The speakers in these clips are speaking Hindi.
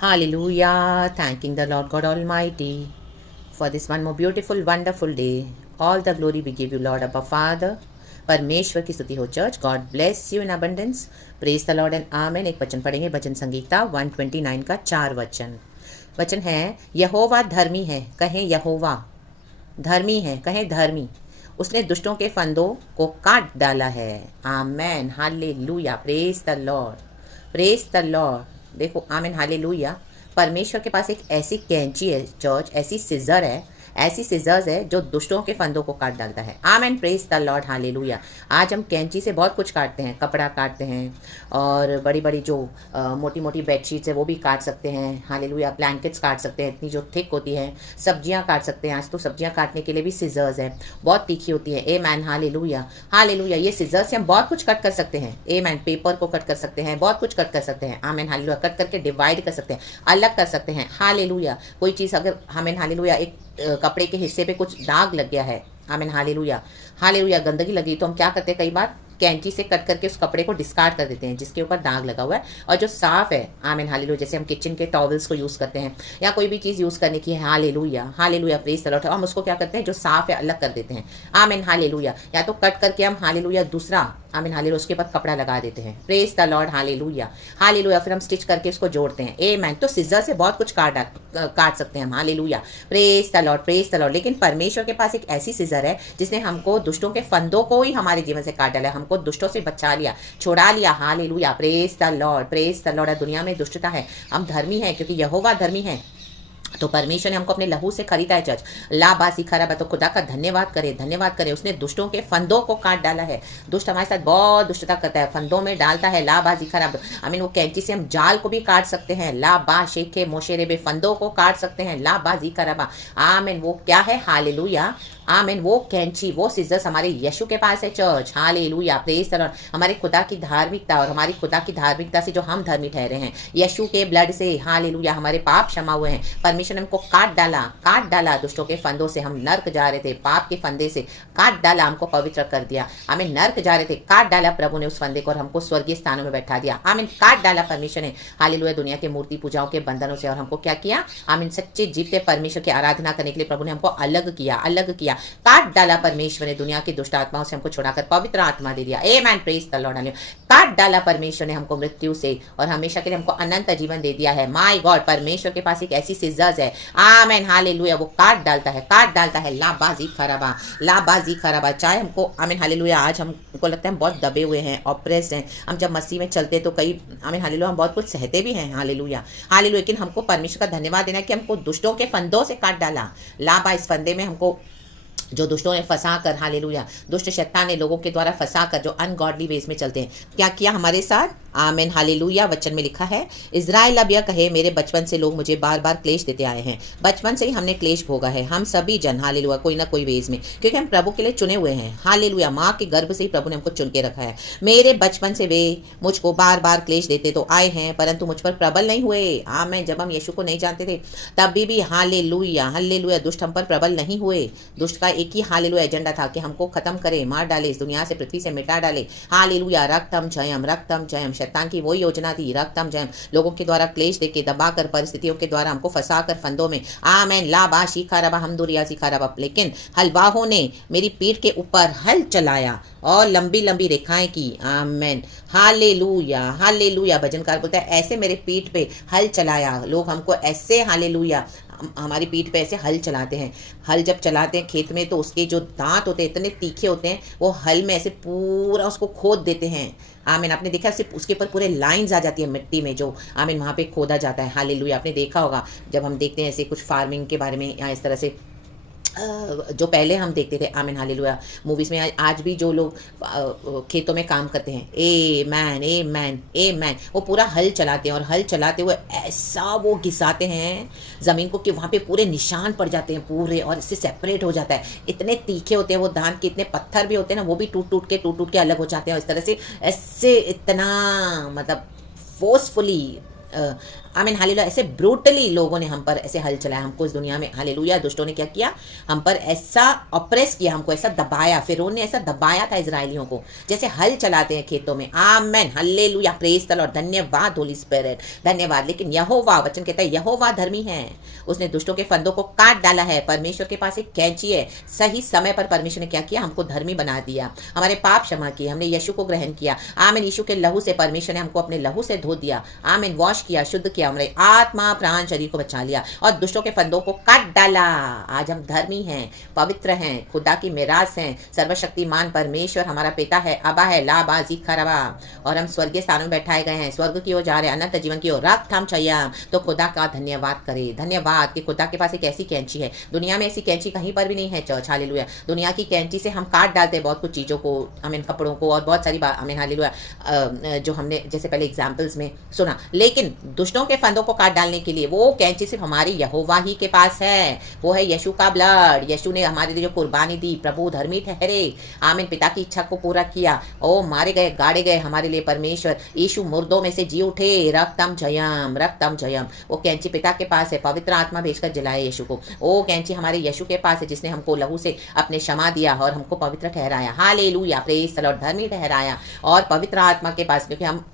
Hallelujah. Thanking the Lord God Almighty for this one more beautiful, wonderful day. All the glory we give you, Lord, Abba Father. परमेश्वर की स्तुति हो church. God bless you in abundance. Praise the Lord and amen. एक वचन पढ़ेंगे भजन संगीता 129 का 4 वचन है. यहोवा धर्मी है, कहें यहोवा. धर्मी है, कहें धर्मी. उसने दुष्टों के फंदों को काट डाला है. Amen. Hallelujah. Praise the Lord. Praise the Lord. देखो, आमीन, हालेलुया. परमेश्वर के पास एक ऐसी कैंची है चर्च, ऐसी सिजर है, ऐसी सिजर्स है जो दुष्टों के फंदों को काट डालता है. Amen. Praise the Lord. Hallelujah. आज हम कैंची से बहुत कुछ काटते हैं. कपड़ा काटते हैं और बड़ी बड़ी जो मोटी मोटी बेडशीट्स है वो भी काट सकते हैं. हालेलुया. ब्लैंकेट्स काट सकते हैं, इतनी जो थिक होती है. सब्जियां काट सकते हैं. आज तो सब्जियां काटने के लिए भी सिजर्स है, बहुत तीखी होती है. A man. हालेलुया. हालेलुया. ये सिजर्स से हम बहुत कुछ कट कर सकते हैं. A man. पेपर को कट कर सकते हैं, बहुत कुछ कट कर सकते हैं. आमेन. हालेलुया. कट करके डिवाइड कर सकते हैं, अलग कर सकते हैं. हालेलुया. कोई चीज़ अगर हमें, हालेलुया, एक कपड़े के हिस्से पे कुछ दाग लग गया है. आमीन. हालेलुया. हालेलुया. गंदगी लगी तो हम क्या करते हैं, कई बार कैंची से कट करके उस कपड़े को डिस्कार्ड कर देते हैं जिसके ऊपर दाग लगा हुआ है, और जो साफ है. आमीन. हालेलुया. जैसे हम किचन के टॉवल्स को यूज़ करते हैं या कोई भी चीज़ यूज़ करने की है. Hallelujah. Hallelujah. Praise the Lord. हम उसको क्या करते हैं, जो साफ है अलग कर देते हैं. आमीन. हालेलुया. या तो कट करके हम, हालेलुया, दूसरा, आमीन, हालेलुया, उसके ऊपर कपड़ा लगा देते हैं. Praise the Lord. Hallelujah. Hallelujah. फिर हम स्टिच करके उसको जोड़ते हैं. A man. तो सिजर से बहुत कुछ काट सकते हैं हम. Hallelujah. Praise the Lord. Praise the Lord. लेकिन परमेश्वर के पास एक ऐसी सिजर है जिसने हमको दुष्टों के फंदों को ही हमारे जीवन से काट डाला है, हमको दुष्टों से बचा लिया, छुड़ा लिया. Hallelujah. Praise the Lord. Praise the Lord. दुनिया में दुष्टता है, हम धर्मी हैं क्योंकि यहोवा धर्मी है. तो परमेश्वर ने हमको अपने लहू से खरीदा है चर्च. लाबासी खराब है तो खुदा का धन्यवाद करें, धन्यवाद करें. उसने दुष्टों के फंदों को काट डाला है. दुष्ट हमारे साथ बहुत दुष्टता करता है, फंदों में डालता है. लाबाजी खराब, आई मीन, वो कैंची से हम जाल को भी काट सकते हैं. लाबा शेखे मोशेरे बे, फंदों को काट सकते हैं. लाबाजी खराबा. आमीन. वो क्या है? हालेलुया. आमीन. वो कैंची, वो सिजर्स हमारे यीशु के पास है church. Hallelujah. Praise the Lord. हमारे खुदा की धार्मिकता और हमारी खुदा की धार्मिकता से जो हम धर्मी ठहरे हैं यीशु के ब्लड से. हालेलुया. हमारे पाप क्षमा हुए हैं. परमेश्वर ने हमको काट डाला दुष्टों के फंदों से. हम नर्क जा रहे थे, पाप के फंदे से काट डाला, हमको पवित्र कर दिया. हमें नर्क जा रहे थे, काट डाला प्रभु ने उस फंदे को और हमको स्वर्गीय स्थानों में बैठा दिया. आमीन. काट डाला परमेश्वर ने. हालेलुया. दुनिया के मूर्ति पूजाओं के बंधनों से, और हमको क्या किया? आमीन. सच्चे जीवते परमेश्वर की आराधना करने के लिए प्रभु ने हमको अलग किया. काट डाला परमेश्वर ने. दुनिया की दुष्ट आत्माओं से हमको छुड़ाकर पवित्र आत्मा दे दिया. A man. Praise the Lord. काट डाला परमेश्वर ने हमको मृत्यु से और हमेशा के लिए हमको अनंत जीवन दे दिया है. My God. परमेश्वर के पास एक ऐसी सिजर्स है. आमीन. हालेलुया. वो काट डालता है. लाबाजी खराबा. चाहे हमको, आमीन, हालेलुया, आज हमको लगता है हम बहुत दबे हुए हैं, ऑप्रेस्ड हैं. हम जब मसीह में चलते तो कई, आमीन, हालेलुया, हम बहुत कुछ सहते भी हैं. हालेलुया. हालेलुया. लेकिन हमको परमेश्वर का धन्यवाद देना है कि हमको दुष्टों के फंदों से काट डाला. लाबा, इस फंदे में हमको जो दुष्टों ने फंसा कर, हालेलुया, दुष्ट शैतान ने लोगों के द्वारा फंसा कर, जो अनगॉडली वेज में चलते हैं, क्या किया हमारे साथ? आमीन. हालेलुया. वचन में लिखा है, इज़राइल अब यह कहे, मेरे बचपन से लोग मुझे बार बार क्लेश देते आए हैं. बचपन से ही हमने क्लेश भोगा है, हम सभी जन. हालेलुया. कोई ना कोई वेज में, क्योंकि हम प्रभु के लिए चुने हुए हैं. हालेलुया. माँ के गर्भ से ही प्रभु ने हमको चुन के रखा है. मेरे बचपन से वे मुझको बार बार क्लेश देते तो आए हैं, परंतु मुझ पर प्रबल नहीं हुए. आमीन. जब हम यीशु को नहीं जानते थे तभी भी, हालेलुया, हालेलुया, दुष्ट हम पर प्रबल नहीं हुए. दुष्ट का एक ही, हालेलुया, एजेंडा था कि हमको खत्म करे, मार डाले, इस दुनिया से, पृथ्वी से मिटा डाले. हालेलुया. रक्तम जयम. शैतान की वही योजना थी, रक्तम जयम. लोगों के द्वारा क्लेश देके, दबाकर, परिस्थितियों के द्वारा हमको फंसाकर फंदों में. आमीन. लाबा शिखा रबा हमदुरिया शिखा रबा. लेकिन हलवाहों ने मेरी पीठ के ऊपर हल चलाया और लंबी लंबी रेखाएं की. आमीन. हालेलुया. हालेलुया. भजनकार बोलता है, ऐसे मेरे पीठ पे हल चलाया. लोग हमको ऐसे, हालेलुया, हमारी पीठ पे ऐसे हल चलाते हैं. हल जब चलाते हैं खेत में तो उसके जो दांत होते हैं इतने तीखे होते हैं, वो हल में ऐसे पूरा उसको खोद देते हैं. आमीन. आपने देखा, सिर्फ उसके ऊपर पूरे लाइंस आ जाती है मिट्टी में, जो, आमीन, वहाँ पे खोदा जाता है. हालेलुया. आपने देखा होगा जब हम देखते हैं ऐसे कुछ फार्मिंग के बारे में या इस तरह से जो पहले हम देखते थे, आमीन, हालेलुया, मूवीज़ में. आज भी जो लोग खेतों में काम करते हैं, ए मैन, वो पूरा हल चलाते हैं और हल चलाते हुए ऐसा वो घिसाते हैं ज़मीन को कि वहाँ पे पूरे निशान पड़ जाते हैं पूरे, और इससे सेपरेट हो जाता है. इतने तीखे होते हैं वो धान के, इतने पत्थर भी होते हैं ना, वो भी टूट टूट के अलग हो जाते हैं. और इस तरह से ऐसे इतना, मतलब, फोर्सफुली आमीन हालेलुया। ऐसे ब्रूटली लोगों ने हम पर ऐसे हल चलाया, हमको इस दुनिया में हालेलुया दुष्टों ने क्या किया, हम पर ऐसा ऑप्रेस किया, हमको ऐसा दबाया, फिरौन ने ऐसा दबाया था इजराइलियों को, जैसे हल चलाते हैं खेतों में। आमेन हालेलुया, प्रेज द लॉर्ड, धन्यवाद होली स्पिरिट, धन्यवाद। लेकिन यहोवा, वचन कहता है यहोवा धर्मी है, उसने दुष्टों के फंदों को काट डाला है। परमेश्वर के पास एक कैंची है, सही समय पर परमेश्वर ने क्या किया, हमको धर्मी बना दिया, हमारे पाप क्षमा किए, हमने यीशु को ग्रहण किया। आमीन, यीशु के लहू से परमेश्वर ने हमको अपने लहू से धो दिया। आमीन, वॉश किया, शुद्ध किया, हमारे आत्मा प्राण शरीर को बचा लिया और दुष्टों के फंदों को काट डाला। आज हम धर्मी हैं, पवित्र हैं, खुदा की मिरास हैं। सर्वशक्तिमान परमेश्वर हमारा पिता है, अबा है, लाबा जीखरबा, और हम स्वर्गीय स्थानों में बैठाए गए हैं, स्वर्ग की ओर जा रहे हैं, अनंत जीवन की ओर रख थम छयम। तो खुदा का धन्यवाद करें, धन्यवाद कि खुदा के पास एक ऐसी कैंची है, दुनिया में ऐसी कैंची कहीं पर भी नहीं है चर्च, हालेलुया। दुनिया की कैंची से हम काट डालते हैं बहुत कुछ चीज़ों को, आमीन, कपड़ों को और बहुत सारी बात, आमीन हालेलुया, जो हमने जैसे पहले एग्जाम्पल्स में सुना। लेकिन दुष्टों के फंदों को काट डालने के लिए वो कैंची सिर्फ हमारी यहोवा ही के पास है, वो है यीशु का ब्लड। यीशु ने हमारे लिए जो कुर्बानी दी, प्रभु धर्मी ठहरे, आमीन, पिता की इच्छा को पूरा किया। ओ मारे गए, गाड़े गए हमारे लिए परमेश्वर, यीशु मुर्दों में से जी उठे, रक्तम जयम, रक्तम जयम। वो कैंची पिता के पास है, पवित्र आत्मा भेजकर जलाए यीशु को। वो कैंची हमारे यीशु के पास है, जिसने हमको लहू से अपने क्षमा दिया और हमको पवित्र ठहराया। हालेलुया, प्रेज द लॉर्ड, धर्मी ठहराया। और पवित्र आत्मा के पास, क्योंकि हम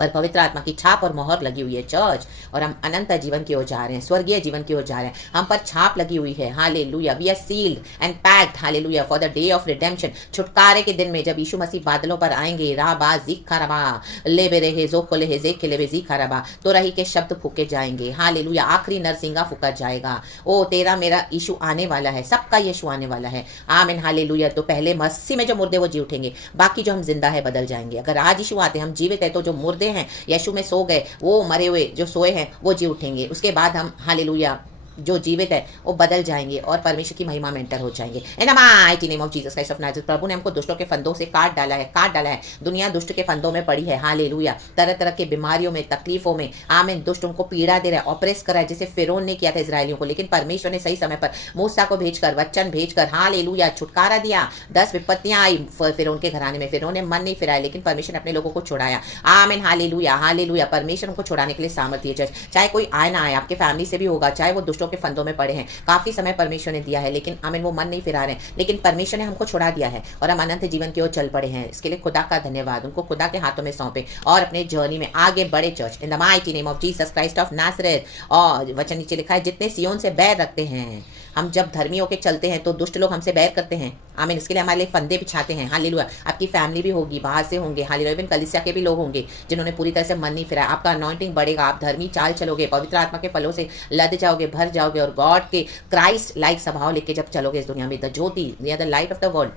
पर पवित्र आत्मा की छाप और मोहर लगी हुई है चर्च, और हम अनंत जीवन की ओर जा रहे हैं, स्वर्गीय जीवन की ओर जा रहे हैं, हम पर छाप लगी हुई है। Hallelujah, we are sealed and packed, hallelujah, for the day of redemption, छुटकारे के दिन में जब यीशु मसीह बादलों पर आएंगे, राबा जीखरबा लेबे रहे जोखले हे जेख लेबे जीखरबा, तो रही के शब्द फूके जाएंगे। हालेलुया, आखिरी नरसिंगा फूका जाएगा। ओ तेरा मेरा यीशु आने वाला है, सबका यीशु आने वाला है। आमीन हालेलुया। तो पहले मसीह में जो मुर्दे वो जी उठेंगे, बाकी जो हम जिंदा है बदल जाएंगे। अगर आज यीशु आते हैं, हम जीवित है, तो जो मुर्दे हैं यीशु में सो गए, वो मरे हुए जो सोए हैं वो जी उठेंगे। उसके बाद हम हालेलुया जो जीवित है वो बदल जाएंगे और परमेश्वर की महिमा में एंटर हो जाएंगे। In the mighty name of Jesus Christ of Nazareth, प्रभु ने हमको दुष्टों के फंदों से काट डाला है, काट डाला है। दुनिया दुष्ट के फंदों में पड़ी है, हालेलुया, तरह तरह के बीमारियों में, तकलीफों में। आमीन, दुष्ट उनको पीड़ा दे रहा है, ऑपरेस कर रहा है, जैसे फिरौन ने किया था इजरायलियों को। लेकिन परमेश्वर ने सही समय पर मूसा को भेजकर, वचन भेजकर, हालेलुया, छुटकारा दिया। 10 विपत्तियां आई फिरौन के घराने में, फिरौन ने मन नहीं फिराया, लेकिन परमेश्वर ने अपने लोगों को छुड़ाया। आमीन हालेलुया, हालेलुया। परमेश्वर उनको छुड़ाने के लिए सामर्थ्य है। चाहे कोई आए ना आए, आपके फैमिली से भी होगा, चाहे वो दुष्टों के फंदों में पड़े हैं, काफी समय परमेश्वर ने दिया है, लेकिन आमीन वो मन नहीं फिरा रहे हैं, लेकिन परमेश्वर ने हमको छुड़ा दिया है और हम अनंत जीवन की ओर चल पड़े हैं। इसके लिए खुदा का धन्यवाद, उनको खुदा के हाथों में सौंपे और अपने जर्नी में आगे बढ़े church, in the mighty name of Jesus Christ of Nazareth. और वचन नीचे लिखा है, जितने सियोन से बैर रखते हैं, हम जब धर्मी होकर चलते हैं तो दुष्ट लोग हमसे बैर करते हैं। आमीन, इसके लिए हमारे लिए फंदे बिछाते हैं। हालेलुया, आपकी फैमिली भी होगी, बाहर से होंगे, हालेलुया, इवन कलीसिया के भी लोग होंगे जिन्होंने पूरी तरह से मन नहीं फिराया। आपका अनॉइंटिंग बढ़ेगा, आप धर्मी चाल चलोगे, पवित्र आत्मा के फलों से लद जाओगे, भर जाओगे, और गॉड के क्राइस्ट लाइक स्वभाव लेके जब चलोगे इस दुनिया में, the Jyoti, the light of the world,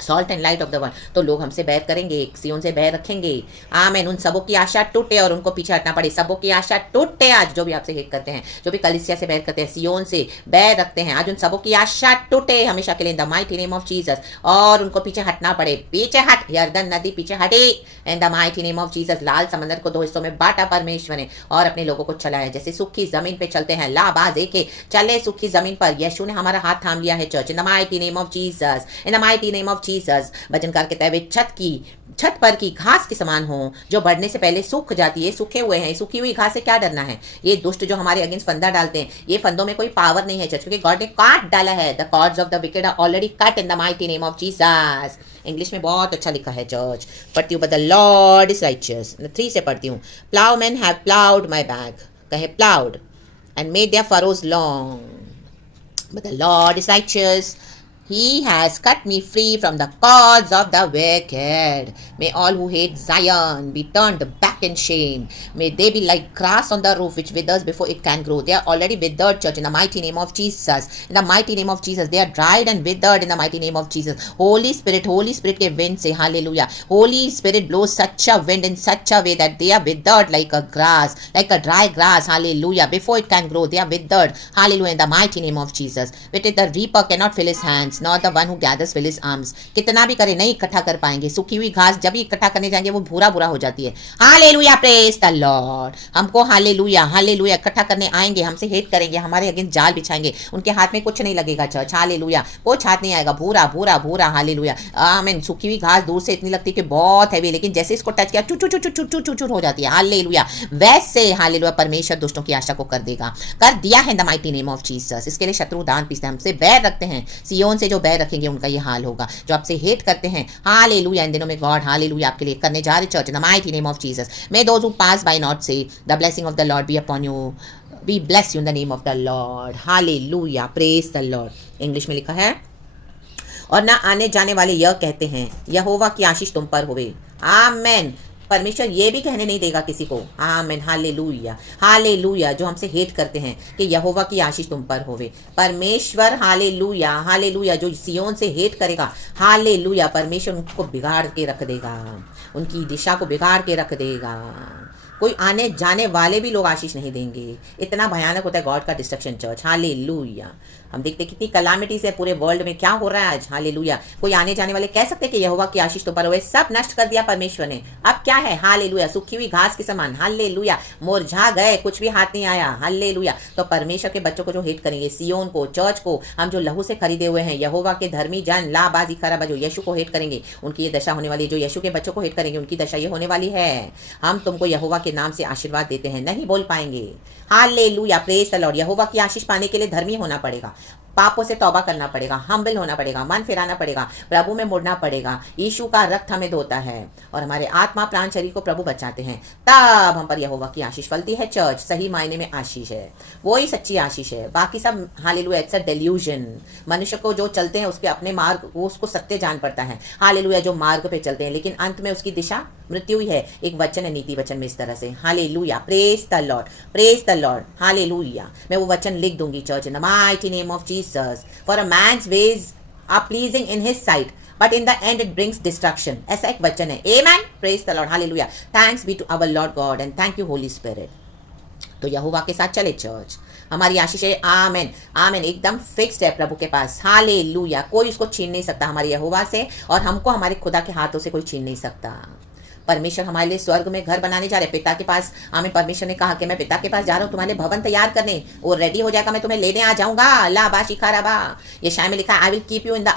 salt and light of the world, तो लोग हमसे बैर करेंगे, सियोन से बैर रखेंगे। आमीन, उन सबों की आशा टूटे और उनको पीछे हटना पड़े। सबों की आशा टूटे आज, जो भी आपसे हेट करते हैं, जो भी कलीसिया से बैर करते हैं, सियोन से बैर रखते हैं, आज उन सबों की आशा टूटे हमेशा के लिए, इन the mighty name of Jesus, और उनको पीछे हटना पड़े। पीछे हट, यरदन नदी पीछे हटे, in the mighty name of Jesus. लाल समंदर को 2 हिस्सों में बांटा परमेश्वर ने और अपने लोगों को चलाया। जैसे सूखी जमीन पे चलते हैं, लाबाज एके चले सूखी जमीन पर, यीशु ने हमारा हाथ थाम लिया है church, in the mighty name of Jesus, in the mighty name of Jesus. भजनकार कहता है, वे छत पर की घास के समान हो, जो बढ़ने से पहले सूख जाती है। सूखे हुए हैं, सूखी हुई घास से क्या डरना है। ये दुष्ट जो हमारे अगेंस्ट फंदा डालते हैं, ये फंदों में कोई पावर नहीं है चर्च, क्योंकि गॉड ने काट डाला है। The cords of the wicked are already cut in the mighty name of Jesus. English में बहुत अच्छा लिखा है चर्च, पढ़ती हूँ, but the Lord is righteous. 3 से पढ़ती हूँ। Ploughman have ploughed my back, कहे ploughed, and made their furrows long, but the Lord is righteous, He has cut me free from the cords of the wicked. May all who hate Zion be turned back in shame. May they be like grass on the roof which withers before it can grow. They are already withered, church, in the mighty name of Jesus. In the mighty name of Jesus. They are dried and withered in the mighty name of Jesus. Holy Spirit के wind say hallelujah. Holy Spirit blows such a wind in such a way that they are withered like a grass, like a dry grass. Hallelujah. Before it can grow, they are withered. Hallelujah. In the mighty name of Jesus. With it the reaper cannot fill his hands, not the one who gathers with his arms. कितना भी करे नहीं इकट्ठा कर पाएंगे. सूखी हुई घास जब भी इकट्ठा करने जाएंगे वो भूरा भूरा हो जाती है. Hallelujah, praise the Lord. हमको हालेलुया हालेलुया इकट्ठा करने आएंगे, हमसे हेट करेंगे, हमारे अगेंस्ट जाल बिछाएंगे, उनके हाथ में कुछ नहीं लगेगा चर्च. हालेलुया, कुछ हाथ नहीं आएगा, भूरा भूरा भूरा. हालेलुया, आमीन. सूखी हुई घास दूर से इतनी लगती है कि बहुत हैवी, लेकिन जैसे इसको टच किया चू चू चू चू चू चू चू हो जाती है. हालेलुया, वैसे हालेलुया परमेश्वर दुष्टों की आशा को कर देगा, कर दिया है the mighty name of Jesus. इसके लिए शत्रु दान पीसते हैं, हमसे बैर रखते हैं. सियोन से जो बैर रखेंगे उनका ये हाल होगा, जो आपसे हेट करते हैं. हालेलुया, इन दिनों में गॉड हालेलुया आपके लिए करने जा रहे church in the mighty name of Jesus. May those who pass by not say the blessing of the Lord be upon you. We bless you in the name of the Lord. Hallelujah, praise the Lord. English में लिखा है, और ना आने जाने वाले यह कहते हैं यहोवा की आशीष तुम पर होवे. आमेन. परमेश्वर ये भी कहने नहीं देगा किसी को. आमीन. Hallelujah hallelujah. जो हमसे हेट करते हैं कि यहोवा की आशीष तुम पर होवे. परमेश्वर हालेलुया हालेलुया जो सियोन से हेट करेगा, हालेलुया परमेश्वर उनको बिगाड़ के रख देगा, उनकी दिशा को बिगाड़ के रख देगा. कोई आने जाने वाले भी लोग आशीष नहीं देंगे. इतना भयानक होता है गॉड का डिस्ट्रक्शन चर्च. हालेलुया. हम देखते कितनी कलामिटीज है पूरे वर्ल्ड में, क्या हो रहा है आज. हालेलुया. कोई आने जाने वाले कह सकते कि यहोवा की आशीष तो पर हुए, सब नष्ट कर दिया परमेश्वर ने. अब क्या है. हालेलुया, सूखी हुई घास के समान. हालेलुया, मुरझा गए, कुछ भी हाथ नहीं आया. हालेलुया. तो परमेश्वर के बच्चों को जो हेट करेंगे, सियोन को, चर्च को, हम जो लहू से खरीदे हुए हैं, यहोवा के धर्मी जन लाबाजी खराबा जो यीशु को हेट करेंगे, उनकी ये दशा होने वाली. जो यीशु के बच्चों को हेट करेंगे उनकी दशा ये होने वाली है. हम तुमको यहोवा के नाम से आशीर्वाद देते हैं, नहीं बोल पाएंगे. Hallelujah, praise the Lord. यहोवा की आशीष पाने के लिए धर्मी होना पड़ेगा, पापों से तौबा करना पड़ेगा, हम्बल होना पड़ेगा, मन फिराना पड़ेगा, प्रभु में मुड़ना पड़ेगा. यीशु का रक्त हमें धोता है और हमारे आत्मा प्राण शरीर को प्रभु बचाते हैं. तब हम पर यहोवा की आशीष फलती है. चर्च सही मायने में आशीष है, वो ही सच्ची आशीष है. बाकी सब हालेलुया इट्स अ डेल्यूजन. मनुष्य को जो चलते हैं उसके अपने मार्ग, वो उसको सत्य जान पड़ता है. हालेलुया, जो मार्ग पे चलते हैं, लेकिन अंत में उसकी दिशा मृत्यु ही है. एक वचन है नीति वचन में इस तरह से. Hallelujah, praise the Lord, praise the Lord. Hallelujah. मैं वो वचन लिख दूंगी church in the mighty name of Jesus. For a man's ways are pleasing in his sight, but in the end it brings destruction. ऐसा एक वचन है. Amen. Praise the Lord. Hallelujah. Thanks be to our Lord God and thank you Holy Spirit. तो यहोवा के साथ चले चर्च. हमारी आशीष है. आमेन आमेन. एकदम फिक्स्ड है प्रभु के पास. हालेलुया. कोई उसको छीन नहीं सकता हमारे यहोवा से, और हमको हमारे खुदा के हाथों से कोई छीन नहीं सकता. परमेश्वर हमारे लिए स्वर्ग में घर बनाने जा रहे हैं, पिता के पास. हमें परमेश्वर ने कहा कि मैं पिता के पास जा रहा हूँ तुम्हारे भवन तैयार करने, वो रेडी हो जाएगा, मैं तुम्हें लेने आ जाऊंगा. ला बा शिखा रबा. यशाया में लिखा, I will keep you in the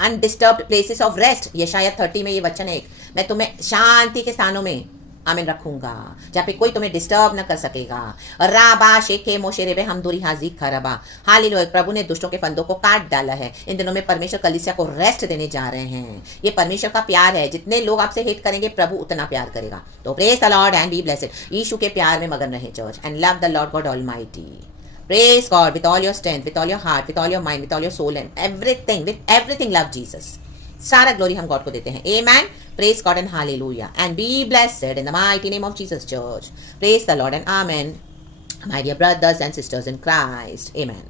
undisturbed places of rest. यशाया 30 में ये वचन है. मैं तुम्हें शांति के स्थानों में आमीन रखूंगा, जहाँ पे कोई तुम्हें डिस्टर्ब न कर सकेगा. राबा शेखे मोशेरेबे हम दूरी हाजी खरबा. हालेलुया. प्रभु ने दुष्टों के फंदों को काट डाला है. इन दिनों में परमेश्वर कलीसिया को रेस्ट देने जा रहे हैं. ये परमेश्वर का प्यार है. जितने लोग आपसे हेट करेंगे प्रभु उतना प्यार करेगा. तो praise the Lord and be blessed. यीशु के प्यार में मगन रहे church and love the Lord God almighty. Praise God with all your strength, with all your heart, with all your mind, with all your soul and everything, with everything love Jesus. सारा ग्लोरी हम गॉड को देते हैं. Amen. Praise God and hallelujah. And be blessed in the mighty name of Jesus Church. Praise the Lord and amen. My dear brothers and sisters in Christ. Amen.